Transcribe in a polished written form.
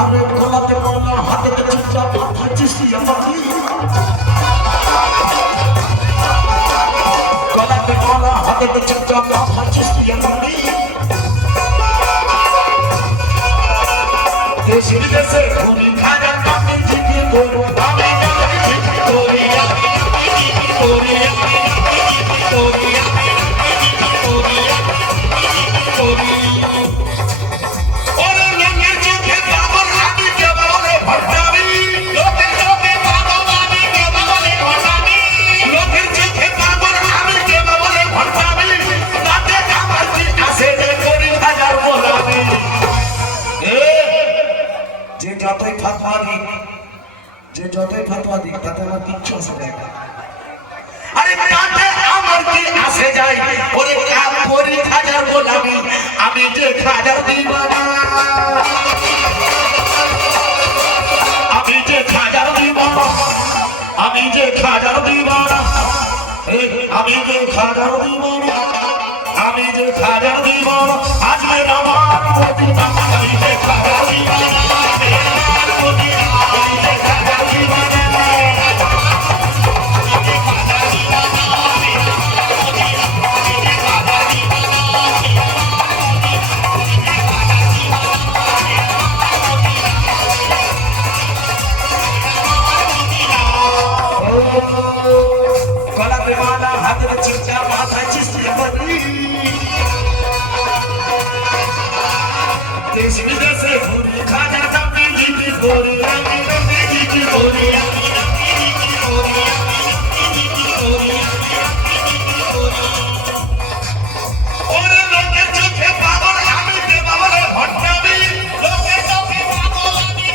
আরে গলাতে মালা হাতে চিন্তা মাথায় চিস্তি আমাকে গলাতে মালা হাতে চিন্তা মাথায় চিস্তি আমাকে দেশে দেশে ঘুরি খাজা কামে জিকে করো আমি জিকে করি যে যতই ফাতোয়া দিক তাতে আমার কিচ্ছু আসে যায় না। আরে তাতে আমার কি আসে যায়? ওরে কাপড়ি হাজার গোলামি আমি যে খাজার দিবানা আমি যে খাজার দিবানা আমি যে খাজার দিবানা আমি যে খাজার দিবানা আমি যে খাজার দিবানা আজকে আমার প্রতি আমি যে খাজার দিবানা গলাতে মালা হাতে চিন্তা মাথায় চিস্তি আমাকে দেশে দেশে ঘুরি খাজা কামে জিকে করি